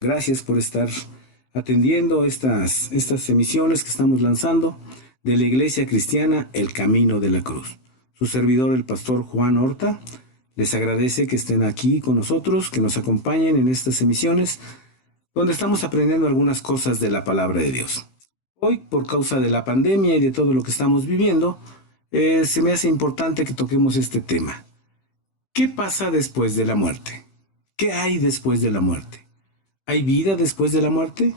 Gracias por estar atendiendo estas emisiones que estamos lanzando de la Iglesia Cristiana El Camino de la Cruz. Su servidor, el pastor Juan Horta, les agradece que estén aquí con nosotros, que nos acompañen en estas emisiones, donde estamos aprendiendo algunas cosas de la palabra de Dios. Hoy, por causa de la pandemia y de todo lo que estamos viviendo, se me hace importante que toquemos este tema. ¿Qué pasa después de la muerte? ¿Qué hay después de la muerte? ¿Hay vida después de la muerte?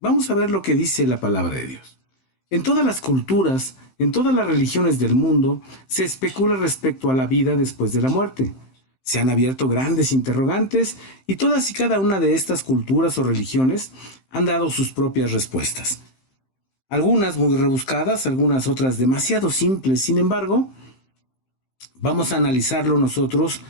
Vamos a ver lo que dice la palabra de Dios. En todas las culturas, en todas las religiones del mundo, se especula respecto a la vida después de la muerte. Se han abierto grandes interrogantes y todas y cada una de estas culturas o religiones han dado sus propias respuestas. Algunas muy rebuscadas, algunas otras demasiado simples. Sin embargo, vamos a analizarlo nosotros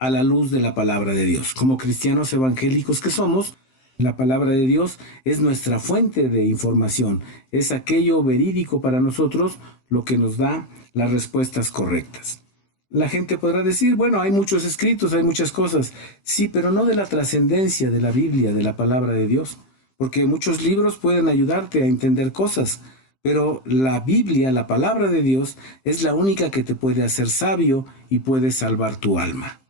a la luz de la palabra de Dios. Como cristianos evangélicos que somos, la palabra de Dios es nuestra fuente de información. Es aquello verídico para nosotros lo que nos da las respuestas correctas. La gente podrá decir, bueno, hay muchos escritos, hay muchas cosas. Sí, pero no de la trascendencia de la Biblia, de la palabra de Dios. Porque muchos libros pueden ayudarte a entender cosas. Pero la Biblia, la palabra de Dios, es la única que te puede hacer sabio y puede salvar tu alma.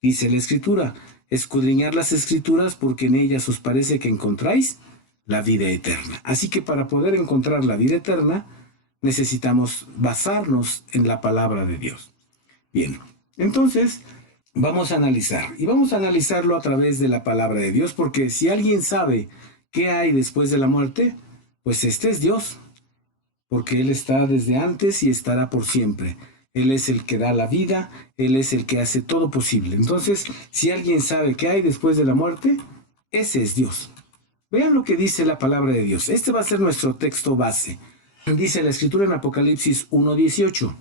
Dice la Escritura, escudriñar las Escrituras porque en ellas os parece que encontráis la vida eterna. Así que para poder encontrar la vida eterna, necesitamos basarnos en la palabra de Dios. Bien, entonces vamos a analizar. Y vamos a analizarlo a través de la palabra de Dios, porque si alguien sabe qué hay después de la muerte, pues este es Dios, porque Él está desde antes y estará por siempre. Él es el que da la vida, Él es el que hace todo posible. Entonces, si alguien sabe qué hay después de la muerte, ese es Dios. Vean lo que dice la palabra de Dios. Este va a ser nuestro texto base. Dice la Escritura en Apocalipsis 1:18.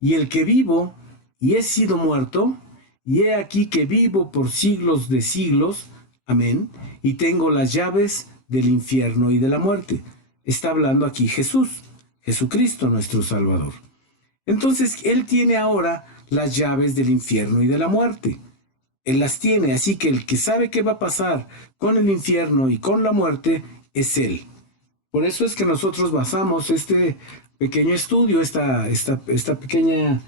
Y el que vivo y he sido muerto, y he aquí que vivo por siglos de siglos, amén, y tengo las llaves del infierno y de la muerte. Está hablando aquí Jesús, Jesucristo nuestro Salvador. Entonces, Él tiene ahora las llaves del infierno y de la muerte. Él las tiene, así que el que sabe qué va a pasar con el infierno y con la muerte es Él. Por eso es que nosotros basamos este pequeño estudio, esta pequeña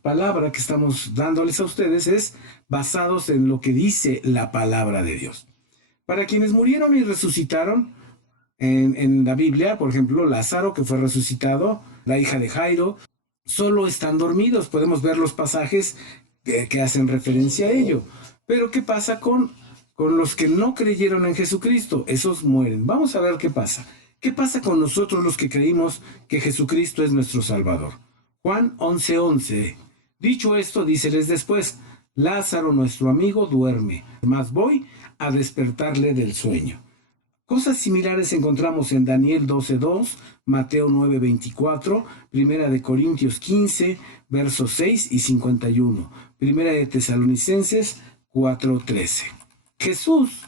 palabra que estamos dándoles a ustedes, es basados en lo que dice la palabra de Dios. Para quienes murieron y resucitaron en la Biblia, por ejemplo, Lázaro, que fue resucitado, la hija de Jairo, solo están dormidos. Podemos ver los pasajes que hacen referencia a ello. Pero ¿qué pasa con los que no creyeron en Jesucristo? Esos mueren. Vamos a ver qué pasa. ¿Qué pasa con nosotros los que creímos que Jesucristo es nuestro Salvador? Juan 11:11. Dicho esto, díceles después, Lázaro, nuestro amigo, duerme, mas voy a despertarle del sueño. Cosas similares encontramos en Daniel 12:2, Mateo 9:24, Primera de Corintios 15, versos 6 y 51, Primera de Tesalonicenses 4:13. Jesús,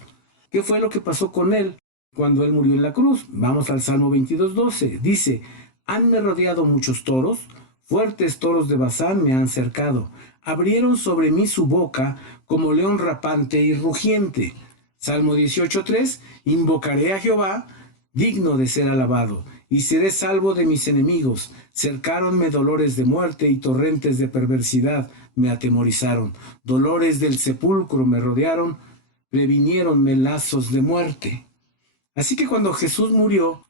¿qué fue lo que pasó con él cuando él murió en la cruz? Vamos al Salmo 22:12. Dice, hanme rodeado muchos toros, fuertes toros de Basán me han cercado, abrieron sobre mí su boca como león rapante y rugiente. Salmo 18:3, invocaré a Jehová, digno de ser alabado, y seré salvo de mis enemigos. Cercáronme dolores de muerte y torrentes de perversidad me atemorizaron. Dolores del sepulcro me rodearon, previniéronme lazos de muerte. Así que cuando Jesús murió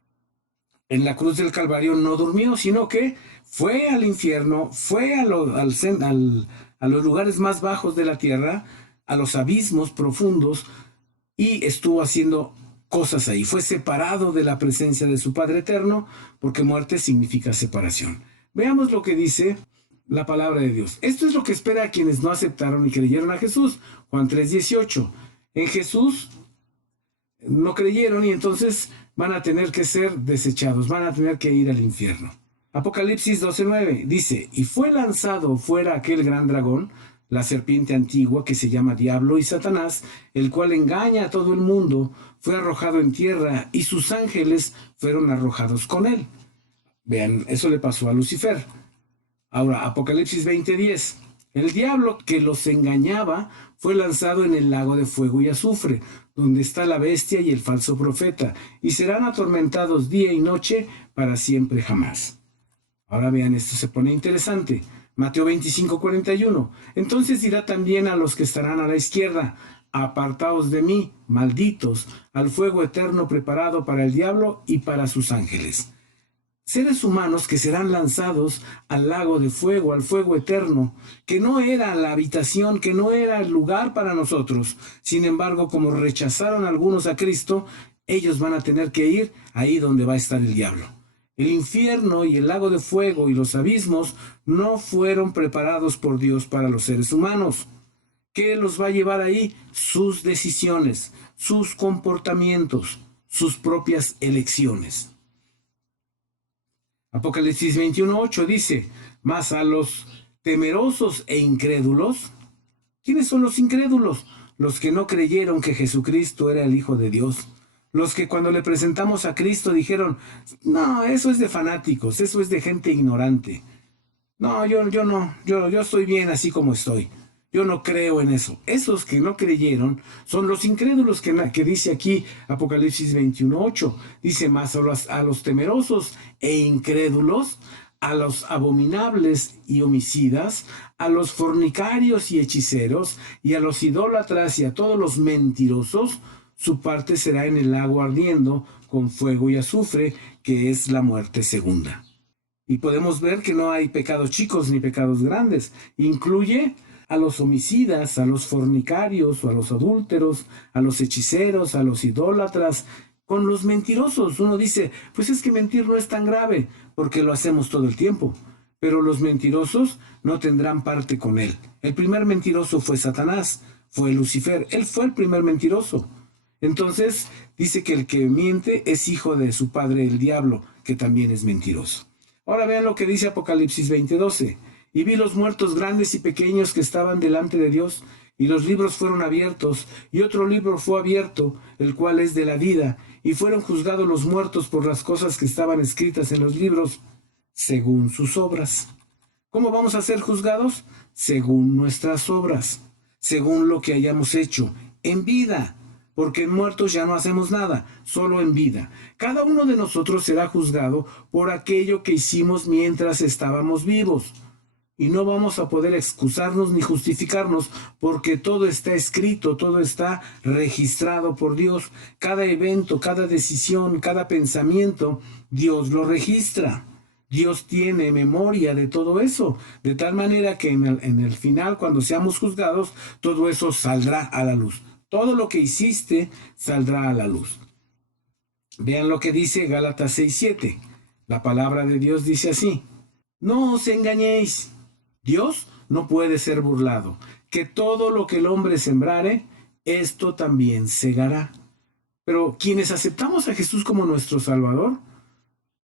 en la cruz del Calvario, no durmió, sino que fue al infierno, fue a los lugares más bajos de la tierra, a los abismos profundos, y estuvo haciendo cosas ahí. Fue separado de la presencia de su Padre eterno, porque muerte significa separación. Veamos lo que dice la palabra de Dios. Esto es lo que espera a quienes no aceptaron y creyeron a Jesús. Juan 3:18. En Jesús no creyeron y entonces van a tener que ser desechados, van a tener que ir al infierno. Apocalipsis 12:9 dice, y fue lanzado fuera aquel gran dragón, la serpiente antigua que se llama Diablo y Satanás, el cual engaña a todo el mundo, fue arrojado en tierra y sus ángeles fueron arrojados con él. Vean, eso le pasó a Lucifer. Ahora, Apocalipsis 20:10. El diablo que los engañaba fue lanzado en el lago de fuego y azufre, donde está la bestia y el falso profeta, y serán atormentados día y noche para siempre jamás. Ahora vean, esto se pone interesante. Mateo 25:41. Entonces dirá también a los que estarán a la izquierda: apartaos de mí, malditos, al fuego eterno preparado para el diablo y para sus ángeles. Seres humanos que serán lanzados al lago de fuego, al fuego eterno, que no era la habitación, que no era el lugar para nosotros. Sin embargo, como rechazaron algunos a Cristo, ellos van a tener que ir ahí donde va a estar el diablo. El infierno y el lago de fuego y los abismos no fueron preparados por Dios para los seres humanos. ¿Qué los va a llevar ahí? Sus decisiones, sus comportamientos, sus propias elecciones. Apocalipsis 21:8 dice: mas a los temerosos e incrédulos. ¿Quiénes son los incrédulos? Los que no creyeron que Jesucristo era el Hijo de Dios. Los que cuando le presentamos a Cristo dijeron: no, eso es de fanáticos, eso es de gente ignorante. No, yo no, yo estoy bien así como estoy. Yo no creo en eso. Esos que no creyeron son los incrédulos que dice aquí Apocalipsis 21:8. Dice: más a los temerosos e incrédulos, a los abominables y homicidas, a los fornicarios y hechiceros, y a los idólatras y a todos los mentirosos, su parte será en el lago ardiendo con fuego y azufre, que es la muerte segunda. Y podemos ver que no hay pecados chicos ni pecados grandes. Incluye a los homicidas, a los fornicarios, o a los adúlteros, a los hechiceros, a los idólatras, con los mentirosos. Uno dice: pues es que mentir no es tan grave, porque lo hacemos todo el tiempo. Pero los mentirosos no tendrán parte con él. El primer mentiroso fue Satanás, fue Lucifer. Él fue el primer mentiroso. Entonces dice que el que miente es hijo de su padre el diablo, que también es mentiroso. Ahora vean lo que dice Apocalipsis 20:12. Y vi los muertos grandes y pequeños que estaban delante de Dios, y los libros fueron abiertos, y otro libro fue abierto, el cual es de la vida, y fueron juzgados los muertos por las cosas que estaban escritas en los libros, según sus obras. ¿Cómo vamos a ser juzgados? Según nuestras obras, según lo que hayamos hecho en vida, porque en muertos ya no hacemos nada, solo en vida. Cada uno de nosotros será juzgado por aquello que hicimos mientras estábamos vivos. Y no vamos a poder excusarnos ni justificarnos, porque todo está escrito, todo está registrado por Dios. Cada evento, cada decisión, cada pensamiento, Dios lo registra. Dios tiene memoria de todo eso, de tal manera que en el final, cuando seamos juzgados, todo eso saldrá a la luz. Todo lo que hiciste saldrá a la luz. Vean lo que dice Gálatas 6:7. La palabra de Dios dice así: no os engañéis. Dios no puede ser burlado, que todo lo que el hombre sembrare, esto también segará. Pero quienes aceptamos a Jesús como nuestro Salvador,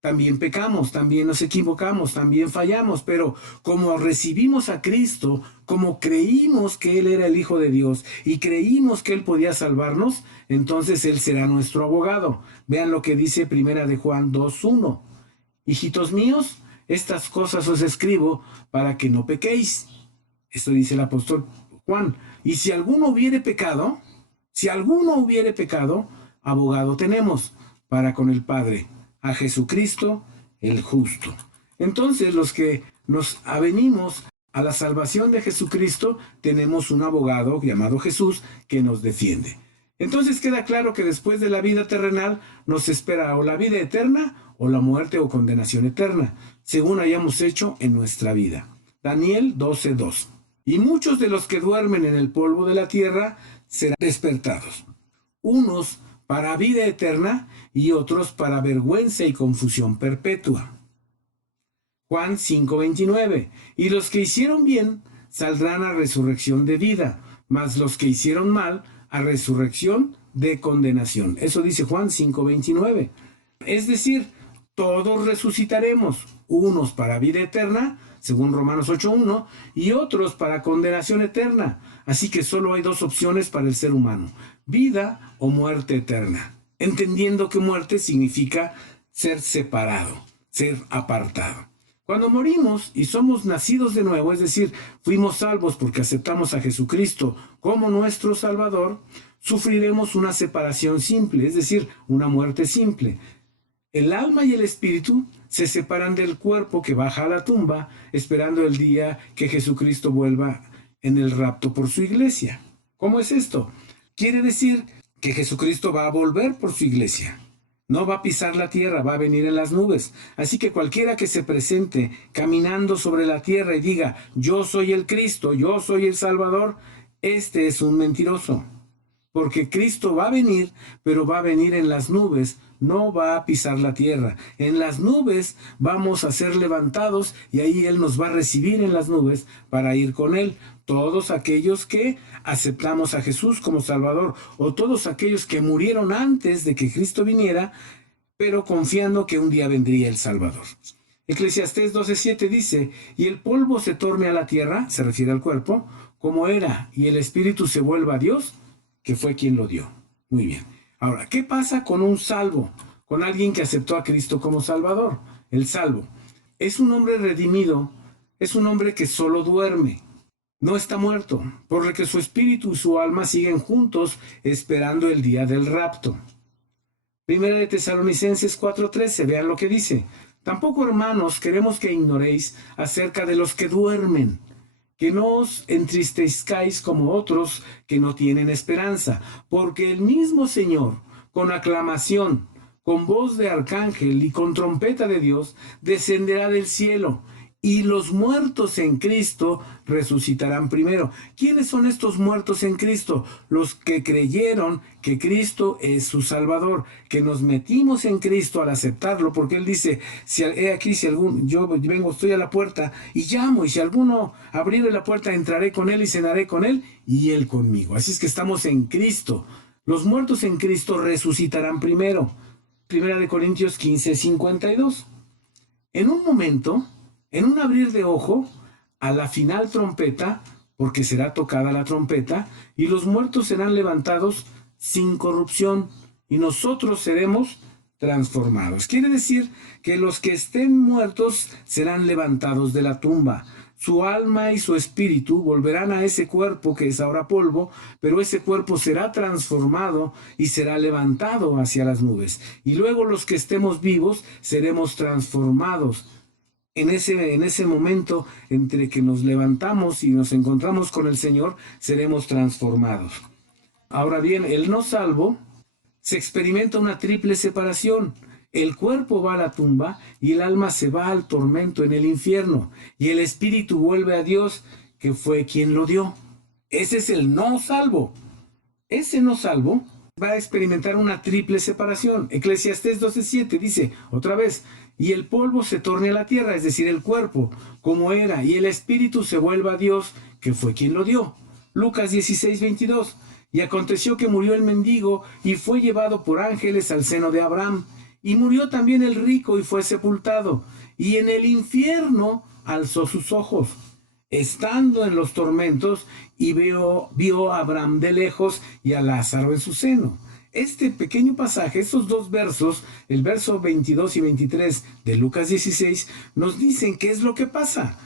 también pecamos, también nos equivocamos, también fallamos, pero como recibimos a Cristo, como creímos que Él era el Hijo de Dios y creímos que Él podía salvarnos, entonces Él será nuestro abogado. Vean lo que dice Primera de Juan 2:1. Hijitos míos, estas cosas os escribo para que no pequéis. Esto dice el apóstol Juan. Y si alguno hubiere pecado, abogado tenemos para con el Padre, a Jesucristo el justo. Entonces, los que nos avenimos a la salvación de Jesucristo, tenemos un abogado llamado Jesús que nos defiende. Entonces queda claro que después de la vida terrenal nos espera o la vida eterna o la muerte o condenación eterna, según hayamos hecho en nuestra vida. Daniel 12:2. Y muchos de los que duermen en el polvo de la tierra serán despertados, unos para vida eterna y otros para vergüenza y confusión perpetua. Juan 5:29. Y los que hicieron bien saldrán a resurrección de vida, mas los que hicieron mal a resurrección de condenación. Eso dice Juan 5:29. Es decir, todos resucitaremos, unos para vida eterna, según Romanos 8:1, y otros para condenación eterna. Así que solo hay dos opciones para el ser humano: vida o muerte eterna, entendiendo que muerte significa ser separado, ser apartado. Cuando morimos y somos nacidos de nuevo, es decir, fuimos salvos porque aceptamos a Jesucristo como nuestro Salvador, sufriremos una separación simple, es decir, una muerte simple. El alma y el espíritu se separan del cuerpo que baja a la tumba, esperando el día que Jesucristo vuelva en el rapto por su iglesia. ¿Cómo es esto? Quiere decir que Jesucristo va a volver por su iglesia. No va a pisar la tierra, va a venir en las nubes. Así que cualquiera que se presente caminando sobre la tierra y diga, yo soy el Cristo, yo soy el Salvador, este es un mentiroso. Porque Cristo va a venir, pero va a venir en las nubes, no va a pisar la tierra. En las nubes vamos a ser levantados y ahí Él nos va a recibir en las nubes para ir con Él. Todos aquellos que aceptamos a Jesús como Salvador, o todos aquellos que murieron antes de que Cristo viniera, pero confiando que un día vendría el Salvador. Eclesiastés 12:7 dice, y el polvo se torne a la tierra, se refiere al cuerpo, como era, y el espíritu se vuelva a Dios, que fue quien lo dio. Muy bien. Ahora, ¿qué pasa con un salvo? Con alguien que aceptó a Cristo como Salvador. El salvo es un hombre redimido, es un hombre que solo duerme. No está muerto, por lo que su espíritu y su alma siguen juntos esperando el día del rapto. Primera de Tesalonicenses 4:13, vean lo que dice. Tampoco, hermanos, queremos que ignoréis acerca de los que duermen, que no os entristezcáis como otros que no tienen esperanza, porque el mismo Señor, con aclamación, con voz de arcángel y con trompeta de Dios, descenderá del cielo, y los muertos en Cristo resucitarán primero. ¿Quiénes son estos muertos en Cristo? Los que creyeron que Cristo es su Salvador, que nos metimos en Cristo al aceptarlo, porque Él dice, yo estoy a la puerta y llamo, y si alguno abriere la puerta, entraré con Él y cenaré con Él y Él conmigo. Así es que estamos en Cristo. Los muertos en Cristo resucitarán primero. Primera de Corintios 15:52. En un momento, en un abrir de ojo, a la final trompeta, porque será tocada la trompeta, y los muertos serán levantados sin corrupción, y nosotros seremos transformados. Quiere decir que los que estén muertos serán levantados de la tumba. Su alma y su espíritu volverán a ese cuerpo que es ahora polvo, pero ese cuerpo será transformado y será levantado hacia las nubes. Y luego los que estemos vivos seremos transformados. En ese momento entre que nos levantamos y nos encontramos con el Señor, seremos transformados. Ahora bien, el no salvo se experimenta una triple separación. El cuerpo va a la tumba y el alma se va al tormento en el infierno, y el espíritu vuelve a Dios, que fue quien lo dio. Ese es el no salvo. Ese no salvo va a experimentar una triple separación. Eclesiastés 12:7 dice, otra vez, y el polvo se torne a la tierra, es decir, el cuerpo, como era, y el espíritu se vuelva a Dios, que fue quien lo dio. Lucas 16:22, y aconteció que murió el mendigo y fue llevado por ángeles al seno de Abraham, y murió también el rico y fue sepultado, y en el infierno alzó sus ojos, estando en los tormentos, y vio a Abraham de lejos y a Lázaro en su seno. Este pequeño pasaje, estos dos versos, el verso 22 y 23 de Lucas 16, nos dicen qué es lo que pasa.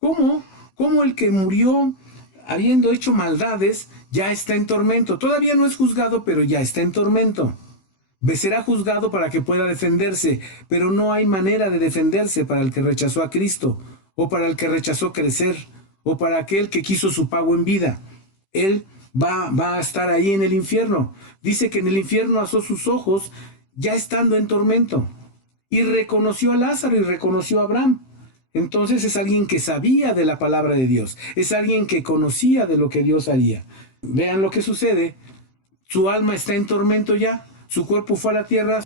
¿Cómo el que murió habiendo hecho maldades ya está en tormento? Todavía no es juzgado, pero ya está en tormento. Será juzgado para que pueda defenderse, pero no hay manera de defenderse para el que rechazó a Cristo, o para el que rechazó crecer, o para aquel que quiso su pago en vida. Él va a estar ahí en el infierno. Dice que en el infierno alzó sus ojos ya estando en tormento, y reconoció a Lázaro y reconoció a Abraham. Entonces es alguien que sabía de la palabra de Dios, es alguien que conocía de lo que Dios haría. Vean lo que sucede. Su alma está en tormento ya, su cuerpo fue a la tierra.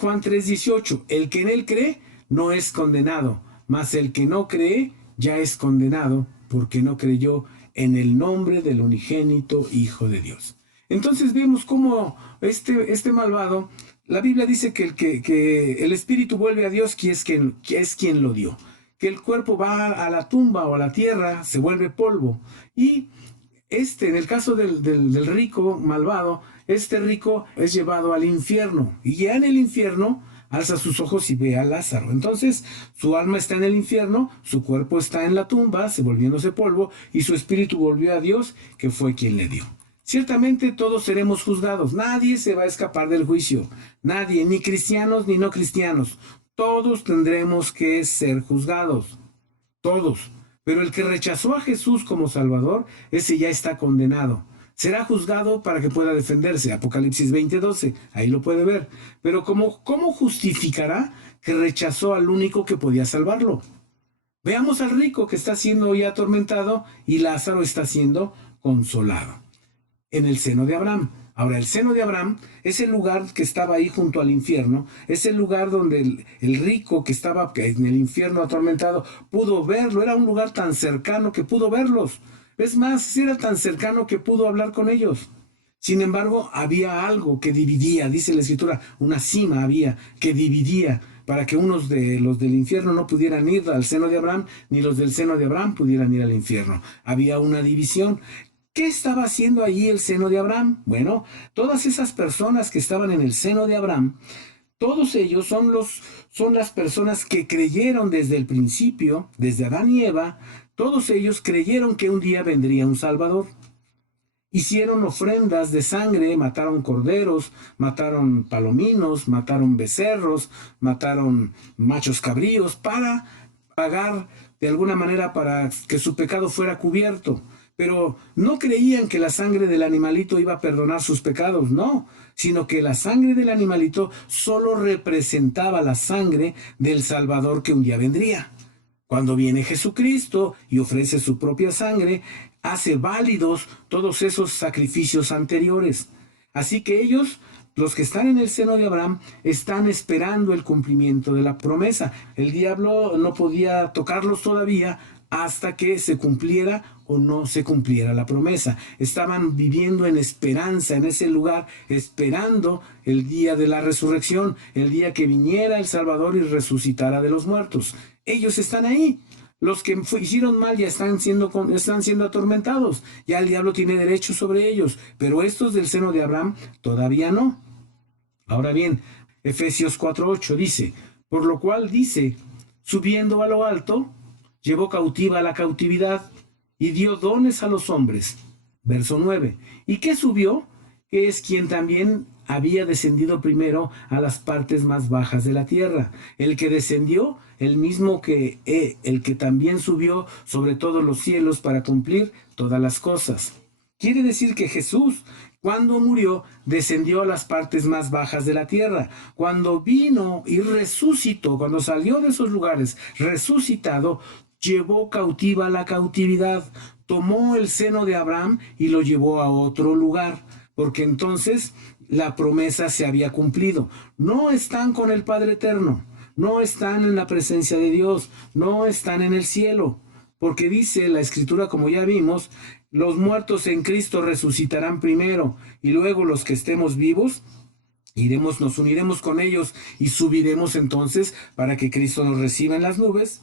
Juan 3:18, el que en él cree no es condenado, mas el que no cree ya es condenado, porque no creyó en el nombre del unigénito Hijo de Dios. Entonces vemos cómo este malvado, la Biblia dice que el espíritu vuelve a Dios, que es quien lo dio. Que el cuerpo va a la tumba o a la tierra, se vuelve polvo. Y en el caso del rico malvado, este rico es llevado al infierno. Y ya en el infierno alza sus ojos y ve a Lázaro. Entonces su alma está en el infierno, su cuerpo está en la tumba, volviéndose polvo, y su espíritu volvió a Dios, que fue quien le dio. Ciertamente todos seremos juzgados, nadie se va a escapar del juicio, nadie, ni cristianos ni no cristianos, todos tendremos que ser juzgados, todos. Pero el que rechazó a Jesús como Salvador, ese ya está condenado. Será juzgado para que pueda defenderse. Apocalipsis 20:12, ahí lo puede ver. Pero ¿cómo justificará que rechazó al único que podía salvarlo? Veamos al rico que está siendo ya atormentado y Lázaro está siendo consolado en el seno de Abraham. Ahora, el seno de Abraham es el lugar que estaba ahí junto al infierno, es el lugar donde el rico que estaba en el infierno atormentado pudo verlo, era un lugar tan cercano que pudo verlos. Es más, era tan cercano que pudo hablar con ellos. Sin embargo, había algo que dividía, dice la Escritura, una cima había que dividía para que unos de los del infierno no pudieran ir al seno de Abraham, ni los del seno de Abraham pudieran ir al infierno. Había una división. ¿Qué estaba haciendo allí el seno de Abraham? Bueno, todas esas personas que estaban en el seno de Abraham, todos ellos son las personas que creyeron desde el principio, desde Adán y Eva, todos ellos creyeron que un día vendría un Salvador. Hicieron ofrendas de sangre, mataron corderos, mataron palominos, mataron becerros, mataron machos cabríos para pagar de alguna manera para que su pecado fuera cubierto. Pero no creían que la sangre del animalito iba a perdonar sus pecados, no, sino que la sangre del animalito solo representaba la sangre del Salvador que un día vendría. Cuando viene Jesucristo y ofrece su propia sangre, hace válidos todos esos sacrificios anteriores. Así que ellos, los que están en el seno de Abraham, están esperando el cumplimiento de la promesa. El diablo no podía tocarlos todavía hasta que se cumpliera o no se cumpliera la promesa. Estaban viviendo en esperanza en ese lugar, esperando el día de la resurrección, el día que viniera el Salvador y resucitara de los muertos. Ellos están ahí. Los que hicieron mal ya están siendo atormentados. Ya el diablo tiene derecho sobre ellos. Pero estos del seno de Abraham todavía no. Ahora bien, Efesios 4:8 dice, por lo cual dice, subiendo a lo alto, llevó cautiva la cautividad y dio dones a los hombres. Verso 9. ¿Y qué subió? Que es quien también había descendido primero a las partes más bajas de la tierra. El que descendió, el mismo que el que también subió sobre todos los cielos para cumplir todas las cosas. Quiere decir que Jesús, cuando murió, descendió a las partes más bajas de la tierra. Cuando vino y resucitó, cuando salió de esos lugares resucitado, llevó cautiva la cautividad, tomó el seno de Abraham y lo llevó a otro lugar, porque entonces la promesa se había cumplido. No están con el Padre Eterno, no están en la presencia de Dios, no están en el cielo, porque dice la Escritura, como ya vimos, los muertos en Cristo resucitarán primero, y luego los que estemos vivos nos uniremos con ellos y subiremos entonces para que Cristo nos reciba en las nubes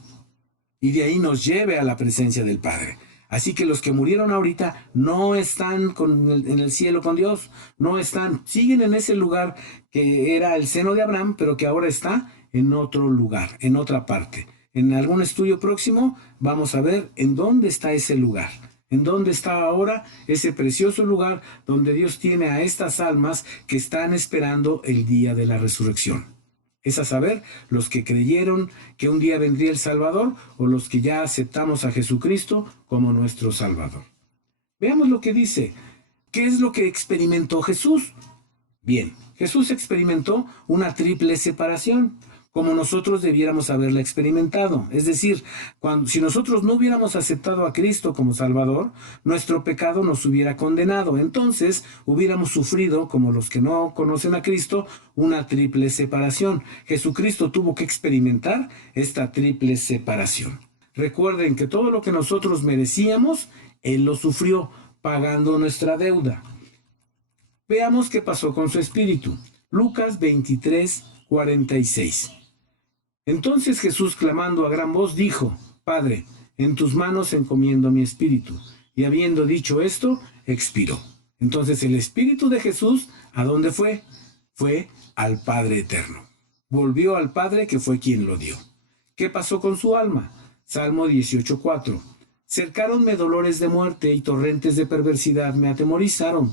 y de ahí nos lleve a la presencia del Padre. Así que los que murieron ahorita no están en el cielo con Dios, no están, siguen en ese lugar que era el seno de Abraham, pero que ahora está en otro lugar, en otra parte. En algún estudio próximo vamos a ver en dónde está ese lugar, en dónde está ahora ese precioso lugar donde Dios tiene a estas almas que están esperando el día de la resurrección. Es a saber, los que creyeron que un día vendría el Salvador o los que ya aceptamos a Jesucristo como nuestro Salvador. Veamos lo que dice. ¿Qué es lo que experimentó Jesús? Bien, Jesús experimentó una triple separación, como nosotros debiéramos haberla experimentado. Es decir, si nosotros no hubiéramos aceptado a Cristo como Salvador, nuestro pecado nos hubiera condenado. Entonces, hubiéramos sufrido, como los que no conocen a Cristo, una triple separación. Jesucristo tuvo que experimentar esta triple separación. Recuerden que todo lo que nosotros merecíamos, Él lo sufrió, pagando nuestra deuda. Veamos qué pasó con su espíritu. Lucas 23:46. Entonces Jesús, clamando a gran voz, dijo, Padre, en tus manos encomiendo mi espíritu. Y habiendo dicho esto, expiró. Entonces el espíritu de Jesús, ¿a dónde fue? Fue al Padre Eterno. volvió al Padre que fue quien lo dio. ¿Qué pasó con su alma? Salmo 18:4. Cercáronme dolores de muerte y torrentes de perversidad me atemorizaron.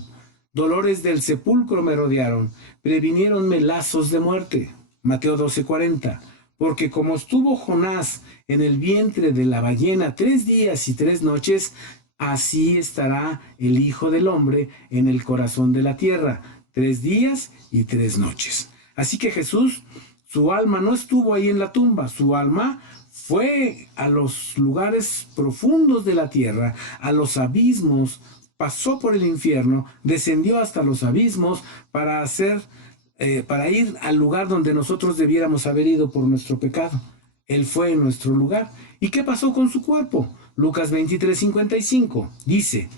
Dolores del sepulcro me rodearon, previniéronme lazos de muerte. Mateo 12:40. Porque como estuvo Jonás en el vientre de la ballena 3 días y 3 noches, así estará el Hijo del Hombre en el corazón de la tierra, 3 días y 3 noches. Así que Jesús, su alma no estuvo ahí en la tumba, su alma fue a los lugares profundos de la tierra, a los abismos, pasó por el infierno, descendió hasta los abismos para ir al lugar donde nosotros debiéramos haber ido por nuestro pecado. Él fue en nuestro lugar. ¿Y qué pasó con su cuerpo? Lucas 23:55 dice: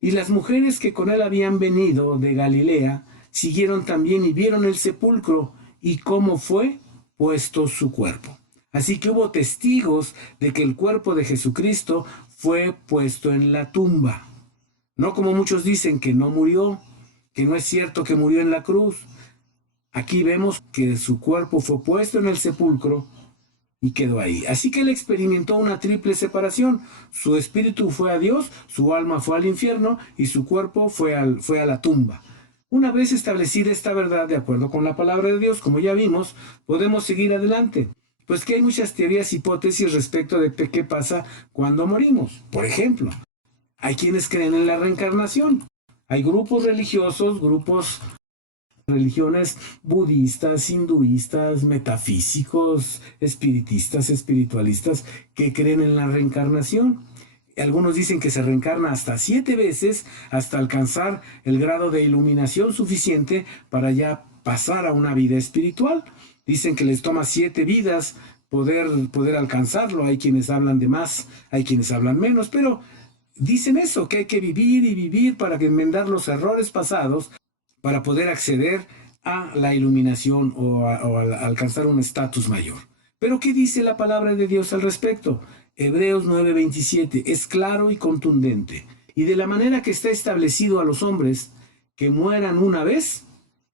y las mujeres que con él habían venido de Galilea siguieron también y vieron el sepulcro y cómo fue puesto su cuerpo. Así que hubo testigos de que el cuerpo de Jesucristo fue puesto en la tumba. No como muchos dicen que no murió, que no es cierto que murió en la cruz. Aquí vemos que su cuerpo fue puesto en el sepulcro y quedó ahí. Así que él experimentó una triple separación. Su espíritu fue a Dios, su alma fue al infierno y su cuerpo fue a la tumba. Una vez establecida esta verdad, de acuerdo con la palabra de Dios, como ya vimos, podemos seguir adelante. Pues que hay muchas teorías, hipótesis respecto de qué pasa cuando morimos. Por ejemplo, hay quienes creen en la reencarnación. Hay grupos religiosos, religiones budistas, hinduistas, metafísicos, espiritistas, espiritualistas, que creen en la reencarnación. Algunos dicen que se reencarna hasta 7 veces hasta alcanzar el grado de iluminación suficiente para ya pasar a una vida espiritual. Dicen que les toma 7 vidas poder alcanzarlo. Hay quienes hablan de más, hay quienes hablan menos, pero dicen eso, que hay que vivir y vivir para enmendar los errores pasados, para poder acceder a la iluminación o a alcanzar un estatus mayor. Pero ¿qué dice la palabra de Dios al respecto? Hebreos 9:27 es claro y contundente. Y de la manera que está establecido a los hombres, que mueran una vez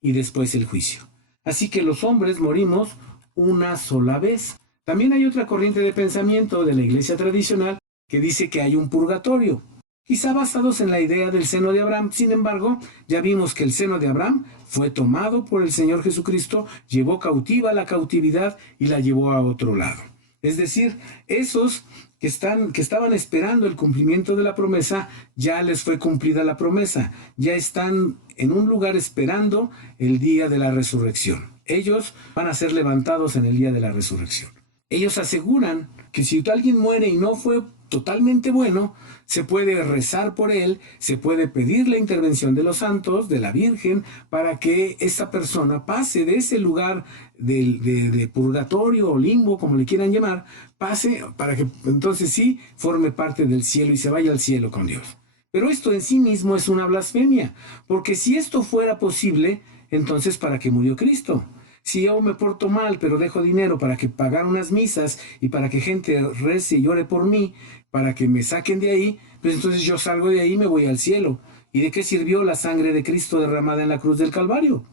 y después el juicio. Así que los hombres morimos una sola vez. También hay otra corriente de pensamiento de la iglesia tradicional que dice que hay un purgatorio, quizá basados en la idea del seno de Abraham. Sin embargo, ya vimos que el seno de Abraham fue tomado por el Señor Jesucristo, llevó cautiva la cautividad y la llevó a otro lado. Es decir, esos que estaban esperando el cumplimiento de la promesa, ya les fue cumplida la promesa, ya están en un lugar esperando el día de la resurrección. Ellos van a ser levantados en el día de la resurrección. Ellos aseguran que si alguien muere y no fue totalmente bueno, se puede rezar por él, se puede pedir la intervención de los santos, de la Virgen, para que esa persona pase de ese lugar de purgatorio o limbo, como le quieran llamar, pase para que entonces sí forme parte del cielo y se vaya al cielo con Dios. Pero esto en sí mismo es una blasfemia, porque si esto fuera posible, entonces ¿para qué murió Cristo? Si yo me porto mal, pero dejo dinero para que pagar unas misas y para que gente rece y ore por mí, para que me saquen de ahí, pues entonces yo salgo de ahí y me voy al cielo. ¿Y de qué sirvió la sangre de Cristo derramada en la cruz del Calvario?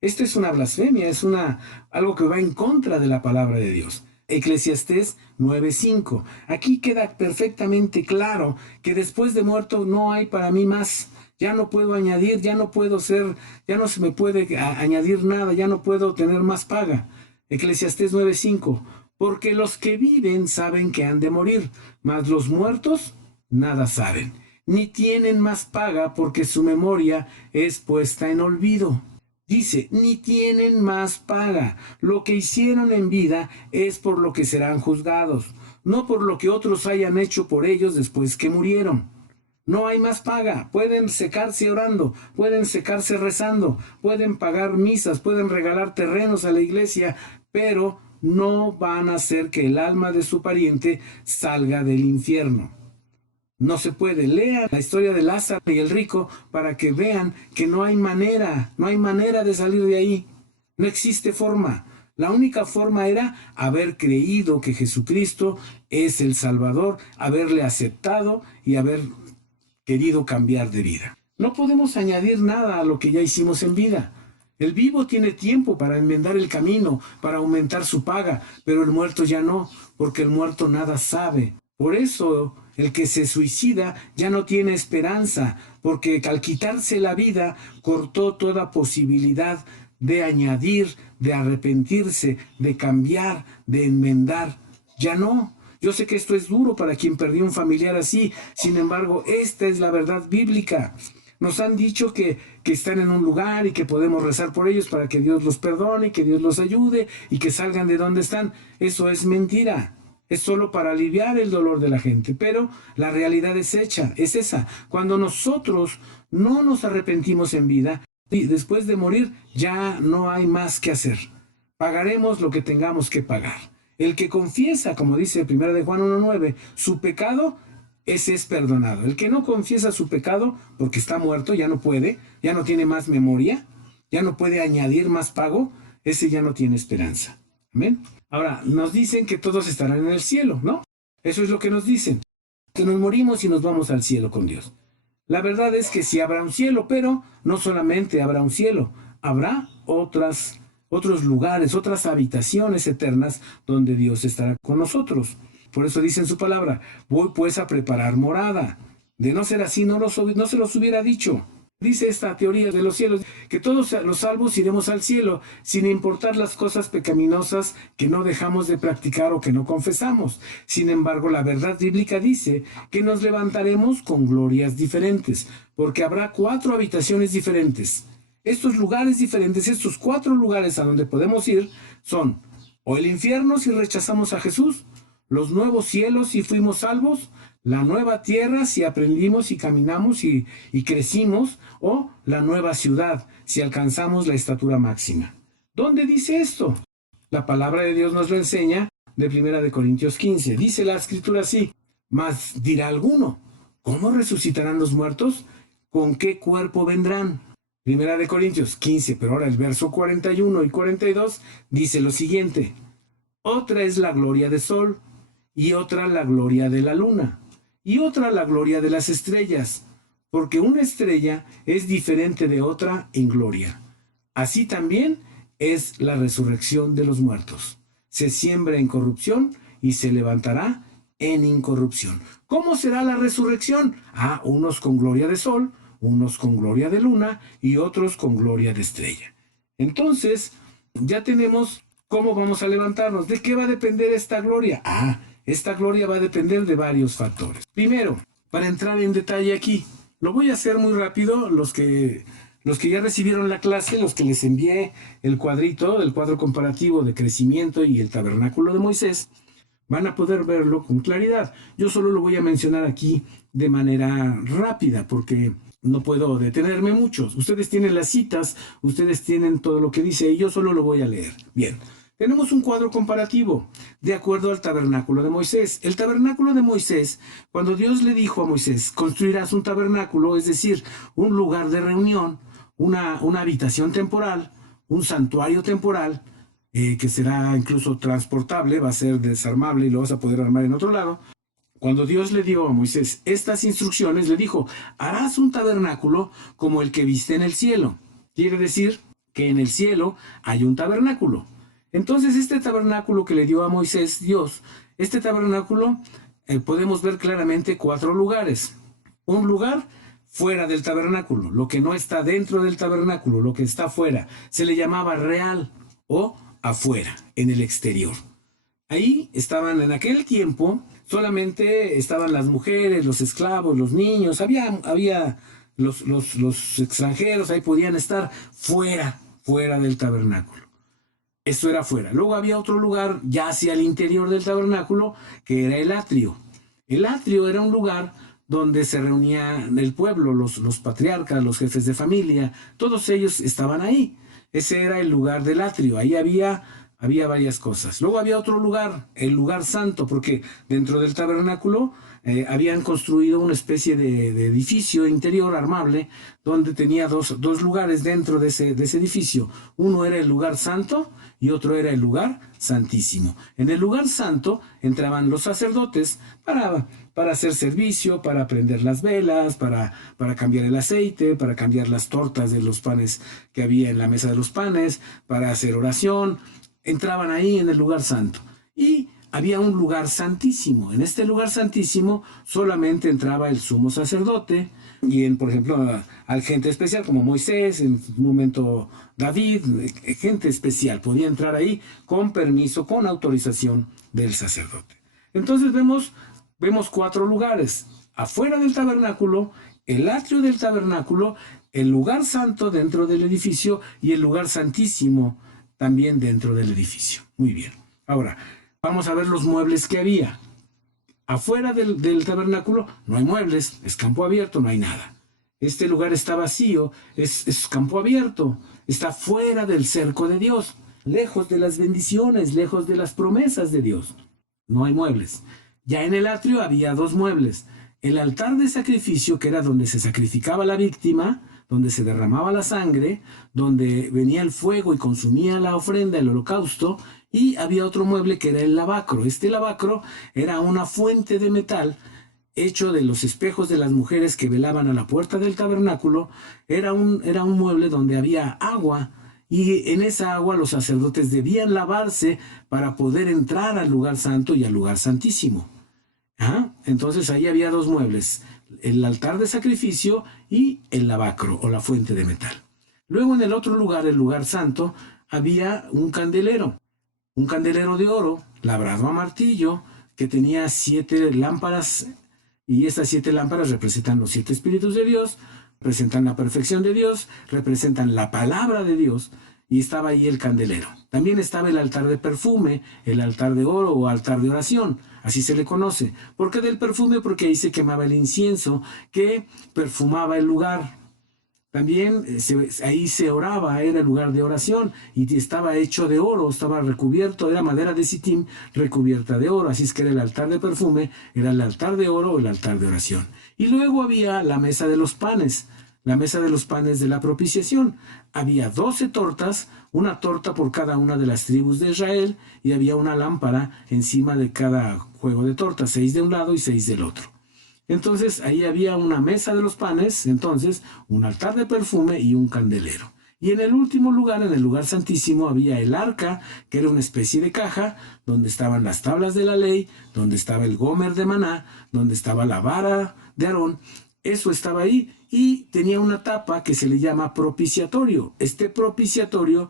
Esto es una blasfemia, es algo que va en contra de la palabra de Dios. Eclesiastés 9:5. Aquí queda perfectamente claro que después de muerto no hay para mí más. Ya no puedo añadir, ya no se me puede añadir nada, ya no puedo tener más paga. Eclesiastés 9:5. Porque los que viven saben que han de morir, mas los muertos nada saben, ni tienen más paga porque su memoria es puesta en olvido. Dice, ni tienen más paga. Lo que hicieron en vida es por lo que serán juzgados, no por lo que otros hayan hecho por ellos después que murieron. No hay más paga. Pueden secarse orando, pueden secarse rezando, pueden pagar misas, pueden regalar terrenos a la iglesia, pero no van a hacer que el alma de su pariente salga del infierno. No se puede. Lean la historia de Lázaro y el rico para que vean que no hay manera de salir de ahí. No existe forma. La única forma era haber creído que Jesucristo es el Salvador, haberle aceptado y haber querido cambiar de vida. No podemos añadir nada a lo que ya hicimos en vida. El vivo tiene tiempo para enmendar el camino, para aumentar su paga, pero el muerto ya no, porque el muerto nada sabe. Por eso el que se suicida ya no tiene esperanza, porque al quitarse la vida cortó toda posibilidad de añadir, de arrepentirse, de cambiar, de enmendar. Ya no. Yo sé que esto es duro para quien perdió un familiar así, sin embargo, esta es la verdad bíblica. Nos han dicho que están en un lugar y que podemos rezar por ellos para que Dios los perdone, que Dios los ayude y que salgan de donde están. Eso es mentira. Es solo para aliviar el dolor de la gente. Pero la realidad es esa. Cuando nosotros no nos arrepentimos en vida, y después de morir ya no hay más que hacer. Pagaremos lo que tengamos que pagar. El que confiesa, como dice 1 de Juan 1:9, su pecado, ese es perdonado. El que no confiesa su pecado porque está muerto, ya no puede, ya no tiene más memoria, ya no puede añadir más pago, ese ya no tiene esperanza. Amén. Ahora, nos dicen que todos estarán en el cielo, ¿no? Eso es lo que nos dicen, que nos morimos y nos vamos al cielo con Dios. La verdad es que sí habrá un cielo, pero no solamente habrá un cielo, habrá otros lugares, otras habitaciones eternas donde Dios estará con nosotros. Por eso dice en su palabra, voy pues a preparar morada. De no ser así, no se los hubiera dicho. Dice esta teoría de los cielos, que todos los salvos iremos al cielo, sin importar las cosas pecaminosas que no dejamos de practicar o que no confesamos. Sin embargo, la verdad bíblica dice que nos levantaremos con glorias diferentes, porque habrá 4 habitaciones diferentes. Estos lugares diferentes, estos 4 lugares a donde podemos ir, son o el infierno si rechazamos a Jesús, los nuevos cielos si fuimos salvos, la nueva tierra si aprendimos y caminamos y crecimos, o la nueva ciudad si alcanzamos la estatura máxima. ¿Dónde dice esto? La palabra de Dios nos lo enseña de 1 Corintios 15. Dice la escritura así, mas dirá alguno, ¿cómo resucitarán los muertos? ¿Con qué cuerpo vendrán? 1 Corintios 15, pero ahora el verso 41 y 42 dice lo siguiente, otra es la gloria del sol, y otra la gloria de la luna, y otra la gloria de las estrellas, porque una estrella es diferente de otra en gloria. Así también es la resurrección de los muertos. Se siembra en corrupción y se levantará en incorrupción. ¿Cómo será la resurrección? Unos con gloria de sol, unos con gloria de luna y otros con gloria de estrella. Entonces, ya tenemos cómo vamos a levantarnos. ¿De qué va a depender esta gloria? Esta gloria va a depender de varios factores. Primero, para entrar en detalle aquí, lo voy a hacer muy rápido. Los que ya recibieron la clase, los que les envié el cuadrito, el cuadro comparativo de crecimiento y el tabernáculo de Moisés, van a poder verlo con claridad. Yo solo lo voy a mencionar aquí de manera rápida porque no puedo detenerme mucho. Ustedes tienen las citas, ustedes tienen todo lo que dice y yo solo lo voy a leer. Bien. Tenemos un cuadro comparativo de acuerdo al tabernáculo de Moisés. El tabernáculo de Moisés, cuando Dios le dijo a Moisés, construirás un tabernáculo, es decir, un lugar de reunión, una habitación temporal, un santuario temporal, que será incluso transportable, va a ser desarmable y lo vas a poder armar en otro lado. Cuando Dios le dio a Moisés estas instrucciones, le dijo, harás un tabernáculo como el que viste en el cielo. Quiere decir que en el cielo hay un tabernáculo. Entonces este tabernáculo que le dio a Moisés Dios, este tabernáculo podemos ver claramente 4 lugares. Un lugar fuera del tabernáculo, lo que no está dentro del tabernáculo, lo que está fuera, se le llamaba real o afuera, en el exterior. Ahí estaban en aquel tiempo, solamente estaban las mujeres, los esclavos, los niños, había los extranjeros, ahí podían estar fuera del tabernáculo. Esto era afuera. Luego había otro lugar ya hacia el interior del tabernáculo, que era el atrio. El atrio era un lugar donde se reunía el pueblo, los patriarcas, los jefes de familia, todos ellos estaban ahí. Ese era el lugar del atrio. Ahí había varias cosas. Luego había otro lugar, el lugar santo, porque dentro del tabernáculo habían construido una especie de edificio interior armable donde tenía dos lugares dentro de ese edificio. Uno era el lugar santo y otro era el lugar santísimo. En el lugar santo entraban los sacerdotes para hacer servicio, para prender las velas, para cambiar el aceite, para cambiar las tortas de los panes que había en la mesa de los panes, para hacer oración. Entraban ahí en el lugar santo. Y había un lugar santísimo. En este lugar santísimo solamente entraba el sumo sacerdote y, por ejemplo, al gente especial como Moisés, en un momento David, gente especial podía entrar ahí con permiso, con autorización del sacerdote. Entonces vemos 4 lugares: afuera del tabernáculo, el atrio del tabernáculo, el lugar santo dentro del edificio y el lugar santísimo también dentro del edificio. Muy bien. Ahora, vamos a ver los muebles que había. Afuera del tabernáculo no hay muebles, es campo abierto, no hay nada. Este lugar está vacío, es campo abierto, está fuera del cerco de Dios, lejos de las bendiciones, lejos de las promesas de Dios. No hay muebles. Ya en el atrio había 2 muebles. El altar de sacrificio, que era donde se sacrificaba la víctima, donde se derramaba la sangre, donde venía el fuego y consumía la ofrenda, el holocausto, y había otro mueble que era el lavacro. Este lavacro era una fuente de metal hecho de los espejos de las mujeres que velaban a la puerta del tabernáculo. Era un mueble donde había agua, y en esa agua los sacerdotes debían lavarse para poder entrar al lugar santo y al lugar santísimo. Entonces ahí había 2 muebles: el altar de sacrificio y el lavacro o la fuente de metal. Luego en el otro lugar, el lugar santo, había un candelero de oro labrado a martillo que tenía 7 lámparas, y estas 7 lámparas representan los 7 espíritus de Dios, representan la perfección de Dios, representan la palabra de Dios, y estaba ahí el candelero. También estaba el altar de perfume, el altar de oro o altar de oración, así se le conoce. ¿Por qué del perfume? Porque ahí se quemaba el incienso que perfumaba el lugar. También ahí se oraba, era el lugar de oración, y estaba hecho de oro, estaba recubierto, era madera de sitim recubierta de oro, así es que era el altar de perfume, era el altar de oro o el altar de oración. Y luego había la mesa de los panes, la mesa de los panes de la propiciación. Había 12 tortas, una torta por cada una de las tribus de Israel, y había una lámpara encima de cada juego de tortas, 6 de un lado y 6 del otro. Entonces ahí había una mesa de los panes, entonces un altar de perfume y un candelero. Y en el último lugar, en el lugar santísimo, había el arca, que era una especie de caja, donde estaban las tablas de la ley, donde estaba el gomer de maná, donde estaba la vara de Aarón. Eso estaba ahí, y tenía una tapa que se le llama propiciatorio. Este propiciatorio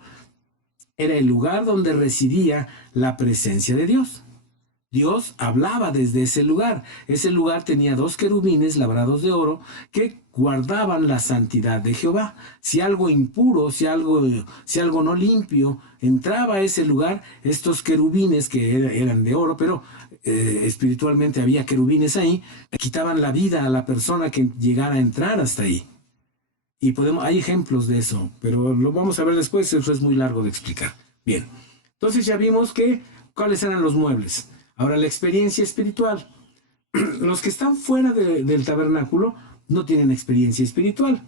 era el lugar donde residía la presencia de Dios. Dios hablaba desde ese lugar. Ese lugar tenía 2 querubines labrados de oro que guardaban la santidad de Jehová. Si algo impuro, si algo no limpio entraba a ese lugar, estos querubines, que eran de oro, pero espiritualmente había querubines ahí, quitaban la vida a la persona que llegara a entrar hasta ahí. Y hay ejemplos de eso, pero lo vamos a ver después, eso es muy largo de explicar. Bien, entonces ya vimos cuáles eran los muebles. Ahora, la experiencia espiritual. Los que están fuera del tabernáculo no tienen experiencia espiritual.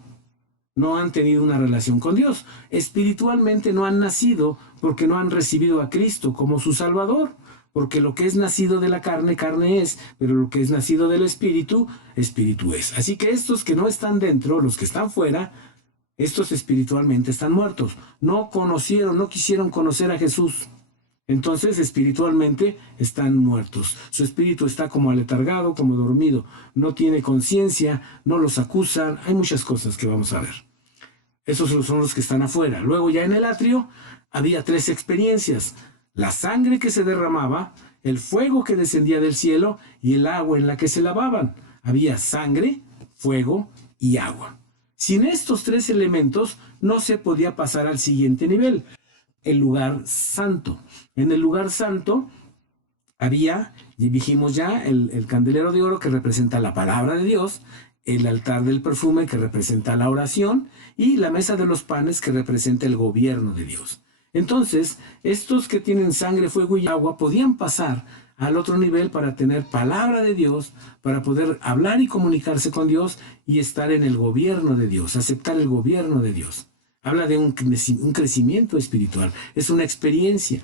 No han tenido una relación con Dios. Espiritualmente no han nacido porque no han recibido a Cristo como su Salvador. Porque lo que es nacido de la carne, carne es, pero lo que es nacido del Espíritu, Espíritu es. Así que estos que no están dentro, los que están fuera, estos espiritualmente están muertos. No quisieron conocer a Jesús. Entonces espiritualmente están muertos. Su espíritu está como aletargado, como dormido. No tiene conciencia, no los acusan. Hay muchas cosas que vamos a ver. Esos son los que están afuera. Luego ya en el atrio había 3 experiencias: la sangre que se derramaba, el fuego que descendía del cielo y el agua en la que se lavaban. Había sangre, fuego y agua. Sin estos 3 elementos no se podía pasar al siguiente nivel: el lugar santo. En el lugar santo había, dijimos ya, el candelero de oro que representa la palabra de Dios, el altar del perfume que representa la oración, y la mesa de los panes que representa el gobierno de Dios. Entonces, estos que tienen sangre, fuego y agua podían pasar al otro nivel para tener palabra de Dios, para poder hablar y comunicarse con Dios y estar en el gobierno de Dios, aceptar el gobierno de Dios. Habla de un crecimiento espiritual, es una experiencia.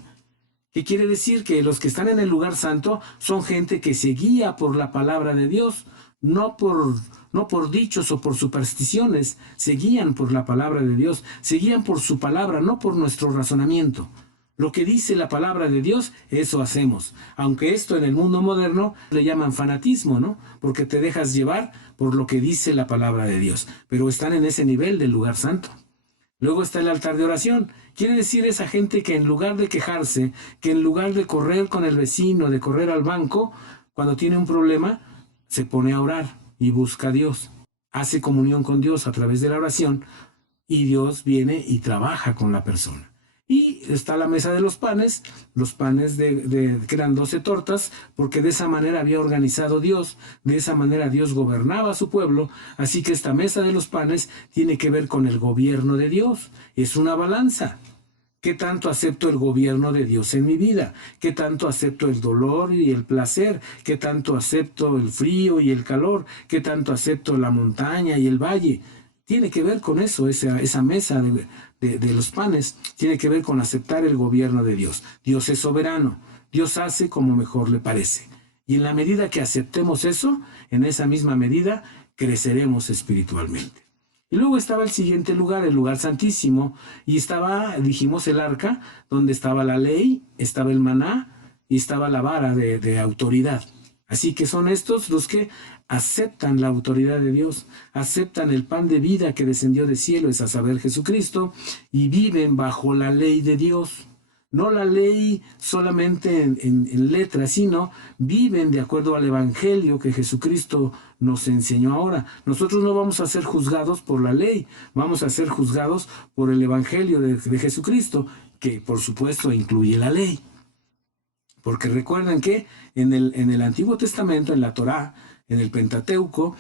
¿Qué quiere decir? Que los que están en el lugar santo son gente que se guía por la palabra de Dios, no por dichos o por supersticiones, se guían por la palabra de Dios, se guían por su palabra, no por nuestro razonamiento. Lo que dice la palabra de Dios, eso hacemos. Aunque esto en el mundo moderno le llaman fanatismo, ¿no? Porque te dejas llevar por lo que dice la palabra de Dios. Pero están en ese nivel del lugar santo. Luego está el altar de oración. Quiere decir esa gente que en lugar de quejarse, que en lugar de correr con el vecino, de correr al banco, cuando tiene un problema, se pone a orar y busca a Dios. Hace comunión con Dios a través de la oración y Dios viene y trabaja con la persona. Y está la mesa de los panes que eran 12 tortas, porque de esa manera había organizado Dios, de esa manera Dios gobernaba a su pueblo, así que esta mesa de los panes tiene que ver con el gobierno de Dios, es una balanza. ¿Qué tanto acepto el gobierno de Dios en mi vida? ¿Qué tanto acepto el dolor y el placer? ¿Qué tanto acepto el frío y el calor? ¿Qué tanto acepto la montaña y el valle? Tiene que ver con eso, esa mesa de los panes, tiene que ver con aceptar el gobierno de Dios. Dios es soberano, Dios hace como mejor le parece. Y en la medida que aceptemos eso, en esa misma medida creceremos espiritualmente. Y luego estaba el siguiente lugar, el lugar santísimo, y estaba, dijimos, el arca, donde estaba la ley, estaba el maná y estaba la vara de autoridad. Así que son estos los que aceptan la autoridad de Dios, aceptan el pan de vida que descendió del cielo, es a saber Jesucristo, y viven bajo la ley de Dios. No la ley solamente en letras, sino viven de acuerdo al evangelio que Jesucristo nos enseñó ahora. Nosotros no vamos a ser juzgados por la ley, vamos a ser juzgados por el evangelio de Jesucristo, que por supuesto incluye la ley. Porque recuerden que en el Antiguo Testamento, en la Torá, en el Pentateuco,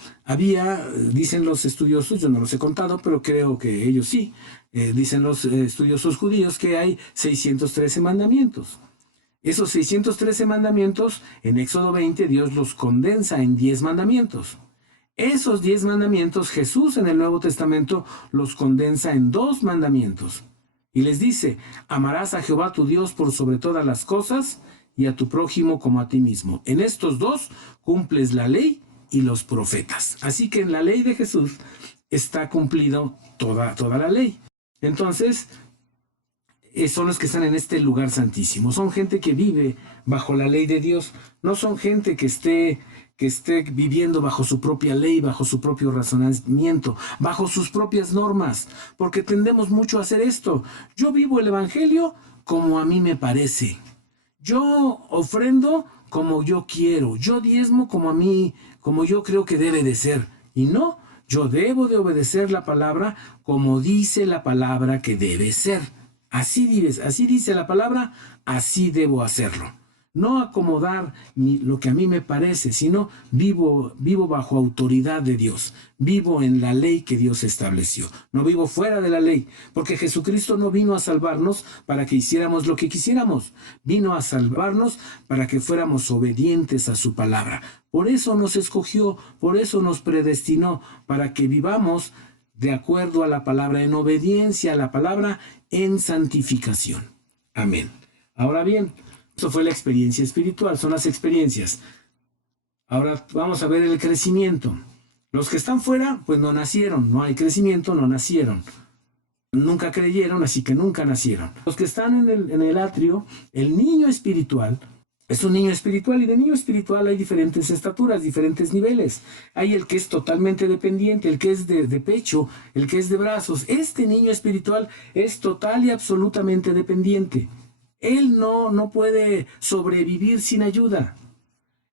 dicen los estudiosos, yo no los he contado, pero creo que ellos sí, dicen los estudiosos judíos que hay 613 mandamientos. Esos 613 mandamientos, en Éxodo 20, Dios los condensa en 10 mandamientos. Esos 10 mandamientos, Jesús en el Nuevo Testamento los condensa en 2 mandamientos. Y les dice, amarás a Jehová tu Dios por sobre todas las cosas, y a tu prójimo como a ti mismo. En estos 2 cumples la ley y los profetas. Así que en la ley de Jesús está cumplido toda la ley. Entonces, son los que están en este lugar santísimo. Son gente que vive bajo la ley de Dios. No son gente que esté viviendo bajo su propia ley, bajo su propio razonamiento, bajo sus propias normas. Porque tendemos mucho a hacer esto. Yo vivo el evangelio como a mí me parece. Yo ofrendo como yo quiero, yo diezmo como yo creo que debe de ser. Y no, yo debo de obedecer la palabra como dice la palabra que debe ser. Así dice la palabra, así debo hacerlo. No acomodar lo que a mí me parece, sino vivo bajo autoridad de Dios. Vivo en la ley que Dios estableció. No vivo fuera de la ley, porque Jesucristo no vino a salvarnos para que hiciéramos lo que quisiéramos. Vino a salvarnos para que fuéramos obedientes a su palabra. Por eso nos escogió, por eso nos predestinó, para que vivamos de acuerdo a la palabra, en obediencia a la palabra, en santificación. Amén. Ahora bien, eso fue la experiencia espiritual, son las experiencias. Ahora vamos a ver el crecimiento. Los que están fuera, pues no nacieron, no hay crecimiento, no nacieron. Nunca creyeron, así que nunca nacieron. Los que están en el atrio, el niño espiritual, es un niño espiritual, y de niño espiritual hay diferentes estaturas, diferentes niveles. Hay el que es totalmente dependiente, el que es de pecho, el que es de brazos. Este niño espiritual es total y absolutamente dependiente. Él no puede sobrevivir sin ayuda.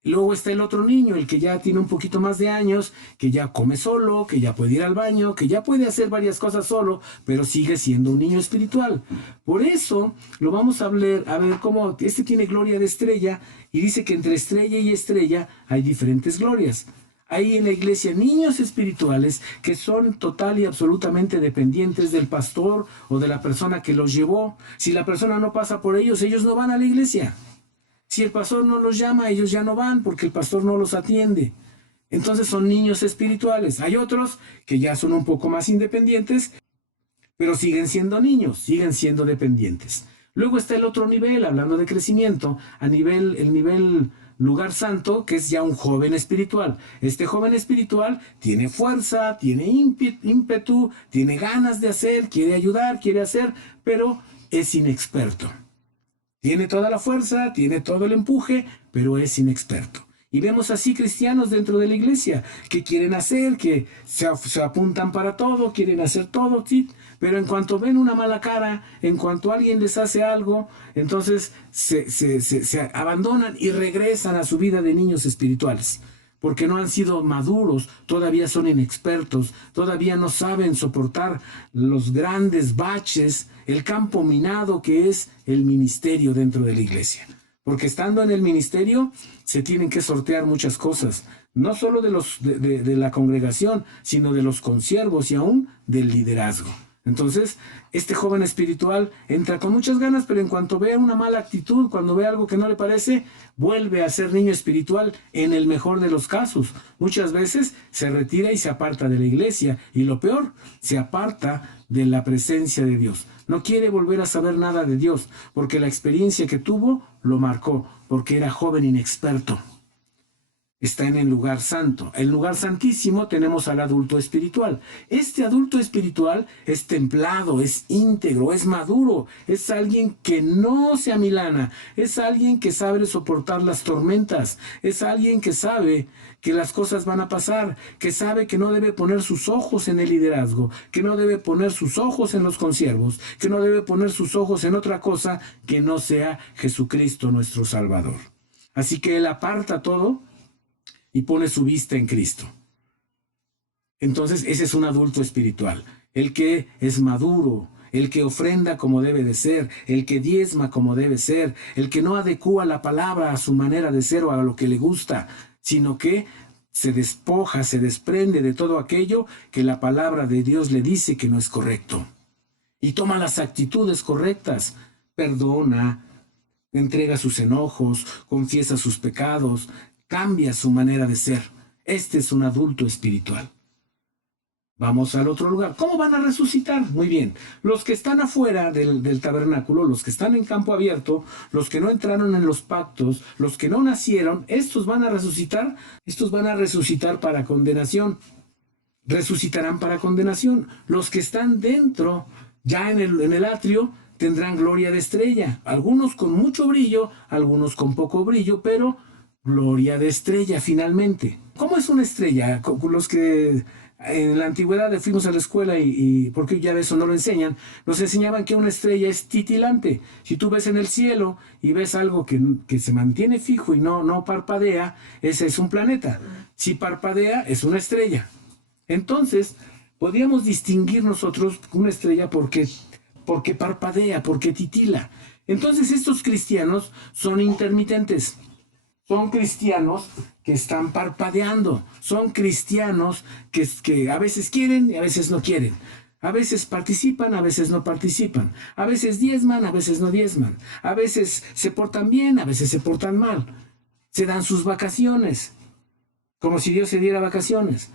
Luego está el otro niño, el que ya tiene un poquito más de años, que ya come solo, que ya puede ir al baño, que ya puede hacer varias cosas solo, pero sigue siendo un niño espiritual. Por eso lo vamos a ver cómo este tiene gloria de estrella, y dice que entre estrella y estrella hay diferentes glorias. Hay en la iglesia niños espirituales que son total y absolutamente dependientes del pastor o de la persona que los llevó. Si la persona no pasa por ellos, ellos no van a la iglesia. Si el pastor no los llama, ellos ya no van porque el pastor no los atiende. Entonces son niños espirituales. Hay otros que ya son un poco más independientes, pero siguen siendo niños, siguen siendo dependientes. Luego está el otro nivel, hablando de crecimiento, el nivel lugar santo, que es ya un joven espiritual. Este joven espiritual tiene fuerza, tiene ímpetu, tiene ganas de hacer, quiere ayudar, quiere hacer, pero es inexperto. Tiene toda la fuerza, tiene todo el empuje, pero es inexperto. Y vemos así cristianos dentro de la iglesia que quieren hacer, que se apuntan para todo, quieren hacer todo, sí, pero en cuanto ven una mala cara, en cuanto alguien les hace algo, entonces se abandonan y regresan a su vida de niños espirituales. Porque no han sido maduros, todavía son inexpertos, todavía no saben soportar los grandes baches, el campo minado que es el ministerio dentro de la iglesia. Porque estando en el ministerio se tienen que sortear muchas cosas, no solo de la congregación, sino de los consiervos y aún del liderazgo. Entonces, este joven espiritual entra con muchas ganas, pero en cuanto ve una mala actitud, cuando ve algo que no le parece, vuelve a ser niño espiritual en el mejor de los casos. Muchas veces se retira y se aparta de la iglesia, y lo peor, se aparta de la presencia de Dios. No quiere volver a saber nada de Dios, porque la experiencia que tuvo lo marcó, porque era joven inexperto. Está en el lugar santo. En el lugar santísimo tenemos al adulto espiritual. Este adulto espiritual es templado, es íntegro, es maduro, es alguien que no se amilana, es alguien que sabe soportar las tormentas, es alguien que sabe que las cosas van a pasar, que sabe que no debe poner sus ojos en el liderazgo, que no debe poner sus ojos en los consiervos, que no debe poner sus ojos en otra cosa que no sea Jesucristo nuestro Salvador. Así que él aparta todo y pone su vista en Cristo. Entonces ese es un adulto espiritual, el que es maduro, el que ofrenda como debe de ser, el que diezma como debe ser, el que no adecúa la palabra a su manera de ser o a lo que le gusta, sino que se despoja, se desprende de todo aquello que la palabra de Dios le dice que no es correcto. Y toma las actitudes correctas, perdona, entrega sus enojos, confiesa sus pecados, cambia su manera de ser. Este es un adulto espiritual. Vamos al otro lugar. ¿Cómo van a resucitar? Muy bien. Los que están afuera del tabernáculo, los que están en campo abierto, los que no entraron en los pactos, los que no nacieron, estos van a resucitar. Estos van a resucitar para condenación. Resucitarán para condenación. Los que están dentro, ya en el atrio, tendrán gloria de estrella. Algunos con mucho brillo, algunos con poco brillo, pero gloria de estrella finalmente. ¿Cómo es una estrella? Los que en la antigüedad fuimos a la escuela y porque ya eso no lo enseñan, nos enseñaban que una estrella es titilante. Si tú ves en el cielo y ves algo que se mantiene fijo y no parpadea, ese es un planeta. Si parpadea, es una estrella. Entonces, podríamos distinguir nosotros una estrella porque parpadea, porque titila. Entonces, estos cristianos son intermitentes. Son cristianos que están parpadeando. Son cristianos que a veces quieren y a veces no quieren. A veces participan, a veces no participan. A veces diezman, a veces no diezman. A veces se portan bien, a veces se portan mal. Se dan sus vacaciones, como si Dios se diera vacaciones.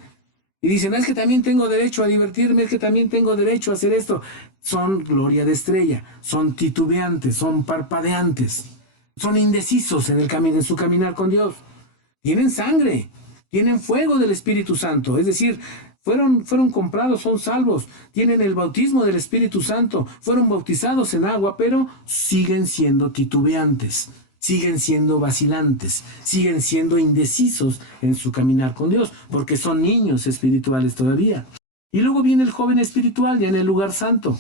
Y dicen, es que también tengo derecho a divertirme, es que también tengo derecho a hacer esto. Son gloria de estrella, son titubeantes, son parpadeantes. Son indecisos en su caminar con Dios. Tienen sangre, tienen fuego del Espíritu Santo, es decir, fueron comprados, son salvos, tienen el bautismo del Espíritu Santo, fueron bautizados en agua, pero siguen siendo titubeantes, siguen siendo vacilantes, siguen siendo indecisos en su caminar con Dios, porque son niños espirituales todavía. Y luego viene el joven espiritual ya en el lugar santo.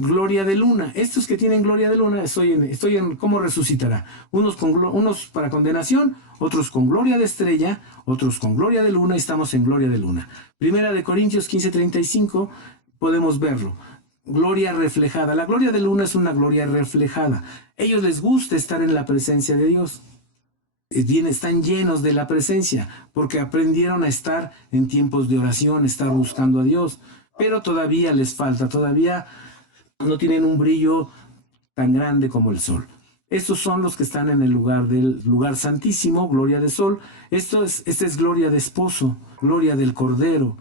Gloria de luna. Estos que tienen gloria de luna, estoy en cómo resucitará. Unos para condenación, otros con gloria de estrella, otros con gloria de luna, y estamos en gloria de luna. Primera de Corintios 15:35, podemos verlo. Gloria reflejada. La gloria de luna es una gloria reflejada. A ellos les gusta estar en la presencia de Dios. Están llenos de la presencia, porque aprendieron a estar en tiempos de oración, estar buscando a Dios. Pero todavía les falta, todavía no tienen un brillo tan grande como el sol. Estos son los que están en el lugar del lugar santísimo, gloria de sol. Esta es gloria de esposo, gloria del cordero,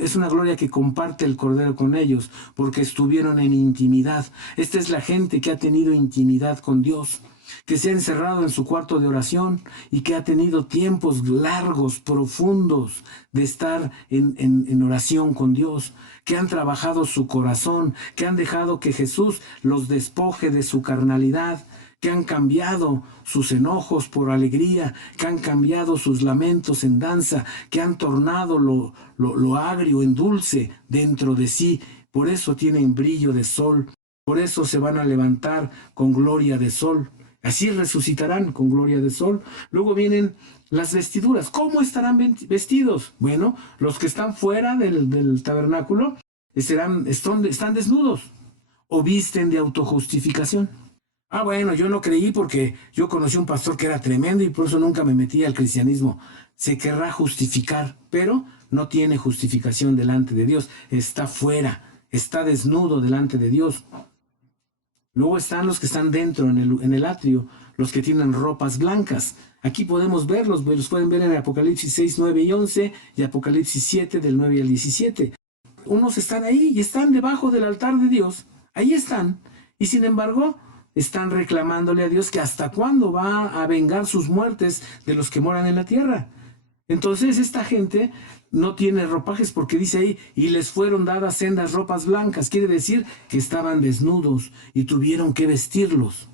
es una gloria que comparte el cordero con ellos, porque estuvieron en intimidad. Esta es la gente que ha tenido intimidad con Dios, que se ha encerrado en su cuarto de oración y que ha tenido tiempos largos, profundos, de estar en oración con Dios, que han trabajado su corazón, que han dejado que Jesús los despoje de su carnalidad, que han cambiado sus enojos por alegría, que han cambiado sus lamentos en danza, que han tornado lo agrio en dulce dentro de sí. Por eso tienen brillo de sol, por eso se van a levantar con gloria de sol. Así resucitarán con gloria de sol. Luego vienen las vestiduras. ¿Cómo estarán vestidos? Bueno, los que están fuera del tabernáculo están desnudos o visten de autojustificación. Ah, bueno, yo no creí porque yo conocí un pastor que era tremendo y por eso nunca me metí al cristianismo. Se querrá justificar, pero no tiene justificación delante de Dios. Está fuera, está desnudo delante de Dios. Luego están los que están dentro en el atrio, los que tienen ropas blancas. Aquí podemos verlos, los pueden ver en Apocalipsis 6, 9 y 11 y Apocalipsis 7 del 9 al 17. Unos están ahí y están debajo del altar de Dios. Ahí están. Y sin embargo, están reclamándole a Dios que hasta cuándo va a vengar sus muertes de los que moran en la tierra. Entonces esta gente no tiene ropajes porque dice ahí, y les fueron dadas sendas ropas blancas. Quiere decir que estaban desnudos y tuvieron que vestirlos.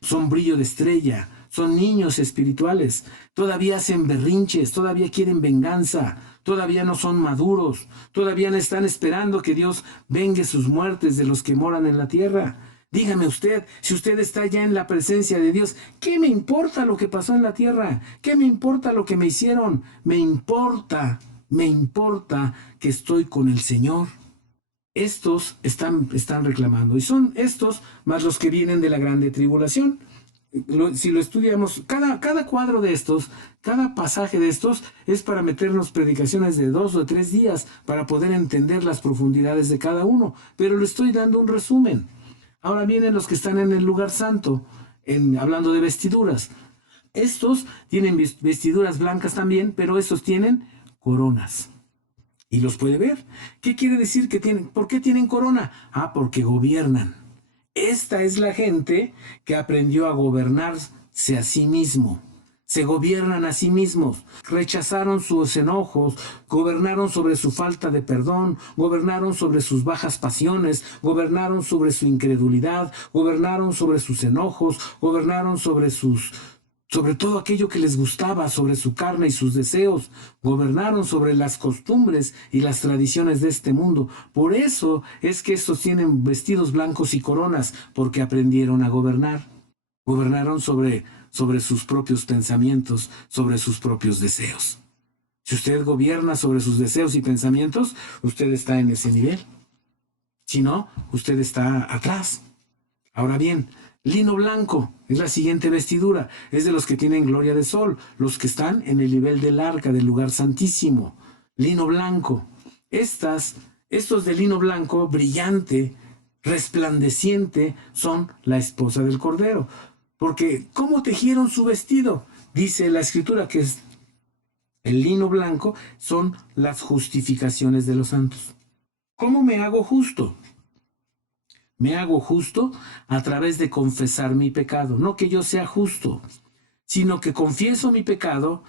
Son brillo de estrella, son niños espirituales. Todavía hacen berrinches, todavía quieren venganza, todavía no son maduros, todavía no están esperando que Dios vengue sus muertes de los que moran en la tierra. Dígame usted, si usted está ya en la presencia de Dios, ¿qué me importa lo que pasó en la tierra? ¿Qué me importa lo que me hicieron? Me importa que estoy con el Señor. Estos están reclamando, y son estos más los que vienen de la grande tribulación. Si lo estudiamos, cada cuadro de estos, cada pasaje de estos, es para meternos predicaciones de 2 o 3 días para poder entender las profundidades de cada uno, pero le estoy dando un resumen. Ahora vienen los que están en el lugar santo, hablando de vestiduras. Estos tienen vestiduras blancas también, pero estos tienen coronas. Y los puede ver. ¿Qué quiere decir que tienen? ¿Por qué tienen corona? Ah, porque gobiernan. Esta es la gente que aprendió a gobernarse a sí mismo. Se gobiernan a sí mismos, rechazaron sus enojos, gobernaron sobre su falta de perdón, gobernaron sobre sus bajas pasiones, gobernaron sobre su incredulidad, gobernaron sobre sus enojos, gobernaron sobre todo aquello que les gustaba, sobre su carne y sus deseos, gobernaron sobre las costumbres y las tradiciones de este mundo. Por eso es que estos tienen vestidos blancos y coronas, porque aprendieron a gobernar. Gobernaron sobre sus propios pensamientos, sobre sus propios deseos. Si usted gobierna sobre sus deseos y pensamientos, usted está en ese nivel. Si no, usted está atrás. Ahora bien, lino blanco es la siguiente vestidura. Es de los que tienen gloria de sol, los que están en el nivel del arca, del lugar santísimo. Lino blanco. Estos de lino blanco, brillante, resplandeciente, son la esposa del Cordero. Porque, ¿cómo tejieron su vestido? Dice la Escritura que es el lino blanco, son las justificaciones de los santos. ¿Cómo me hago justo? Me hago justo a través de confesar mi pecado. No que yo sea justo, sino que confieso mi pecado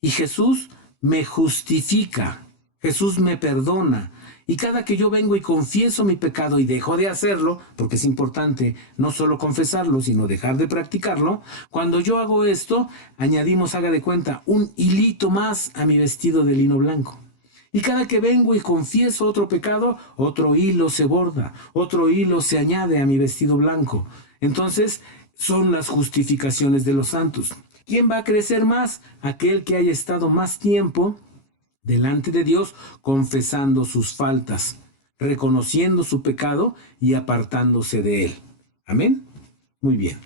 y Jesús me justifica. Jesús me perdona. Y cada que yo vengo y confieso mi pecado y dejo de hacerlo, porque es importante no solo confesarlo, sino dejar de practicarlo, cuando yo hago esto, añadimos, haga de cuenta, un hilito más a mi vestido de lino blanco. Y cada que vengo y confieso otro pecado, otro hilo se borda, otro hilo se añade a mi vestido blanco. Entonces, son las justificaciones de los santos. ¿Quién va a crecer más? Aquel que haya estado más tiempo delante de Dios, confesando sus faltas, reconociendo su pecado y apartándose de él. ¿Amén? Muy bien.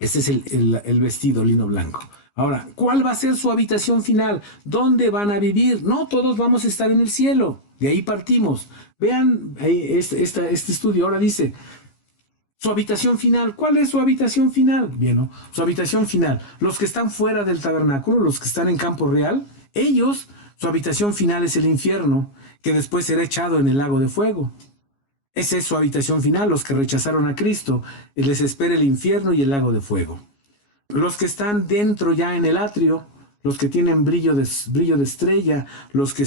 Este es el vestido lino blanco. Ahora, ¿cuál va a ser su habitación final? ¿Dónde van a vivir? No todos vamos a estar en el cielo. De ahí partimos. Vean este estudio. Ahora dice, Su habitación final, ¿cuál es su habitación final? Bien, ¿no? Su habitación final, los que están fuera del tabernáculo, los que están en campo real, ellos, su habitación final es el infierno, que después será echado en el lago de fuego. Esa es su habitación final, los que rechazaron a Cristo, les espera el infierno y el lago de fuego. Los que están dentro ya en el atrio, los que tienen brillo de estrella, los que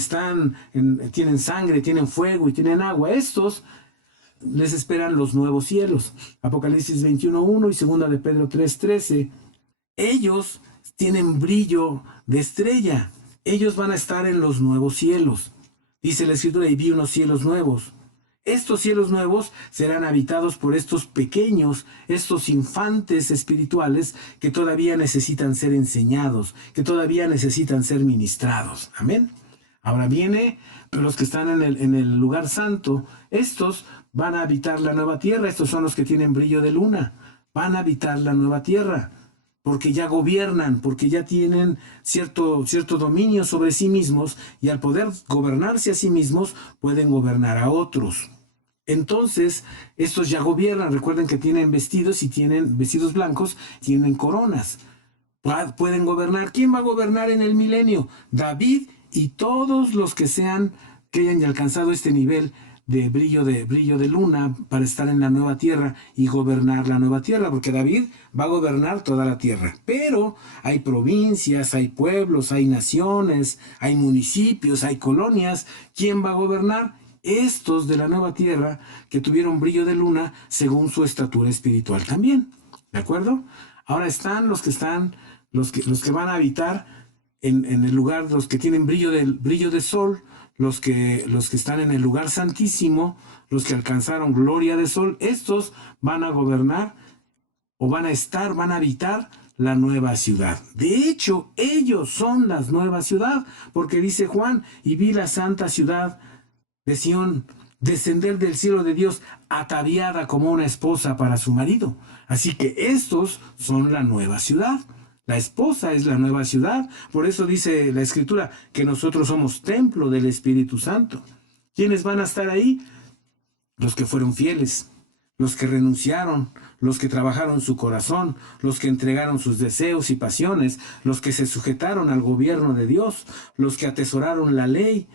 tienen sangre, tienen fuego y tienen agua, estos les esperan los nuevos cielos. Apocalipsis 21:1 y 2 de Pedro 3:13. Ellos tienen brillo de estrella. Ellos van a estar en los nuevos cielos. Dice la Escritura, y vi unos cielos nuevos. Estos cielos nuevos serán habitados por estos pequeños, estos infantes espirituales que todavía necesitan ser enseñados, que todavía necesitan ser ministrados. Amén. Ahora viene los que están en el lugar santo. Estos van a habitar la nueva tierra. Estos son los que tienen brillo de luna. Van a habitar la nueva tierra porque ya gobiernan, porque ya tienen cierto dominio sobre sí mismos, y al poder gobernarse a sí mismos pueden gobernar a otros. Entonces, estos ya gobiernan. Recuerden que tienen vestidos, y tienen vestidos blancos, tienen coronas. Pueden gobernar. ¿Quién va a gobernar en el milenio? David y todos los que hayan alcanzado este nivel de brillo de luna para estar en la nueva tierra y gobernar la nueva tierra, porque David va a gobernar toda la tierra. Pero hay provincias, hay pueblos, hay naciones, hay municipios, hay colonias. ¿Quién va a gobernar? Estos de la nueva tierra que tuvieron brillo de luna según su estatura espiritual también. ¿De acuerdo? Ahora están los que van a habitar en el lugar, los que tienen brillo de sol, los que están en el lugar santísimo, los que alcanzaron gloria de sol. Estos van a gobernar, o van a habitar la nueva ciudad. De hecho, ellos son la nueva ciudad, porque dice Juan, y vi la santa ciudad de Sión descender del cielo de Dios, ataviada como una esposa para su marido. Así que estos son la nueva ciudad. La esposa es la nueva ciudad. Por eso dice la Escritura que nosotros somos templo del Espíritu Santo. ¿Quiénes van a estar ahí? Los que fueron fieles, los que renunciaron, los que trabajaron su corazón, los que entregaron sus deseos y pasiones, los que se sujetaron al gobierno de Dios, los que atesoraron la ley,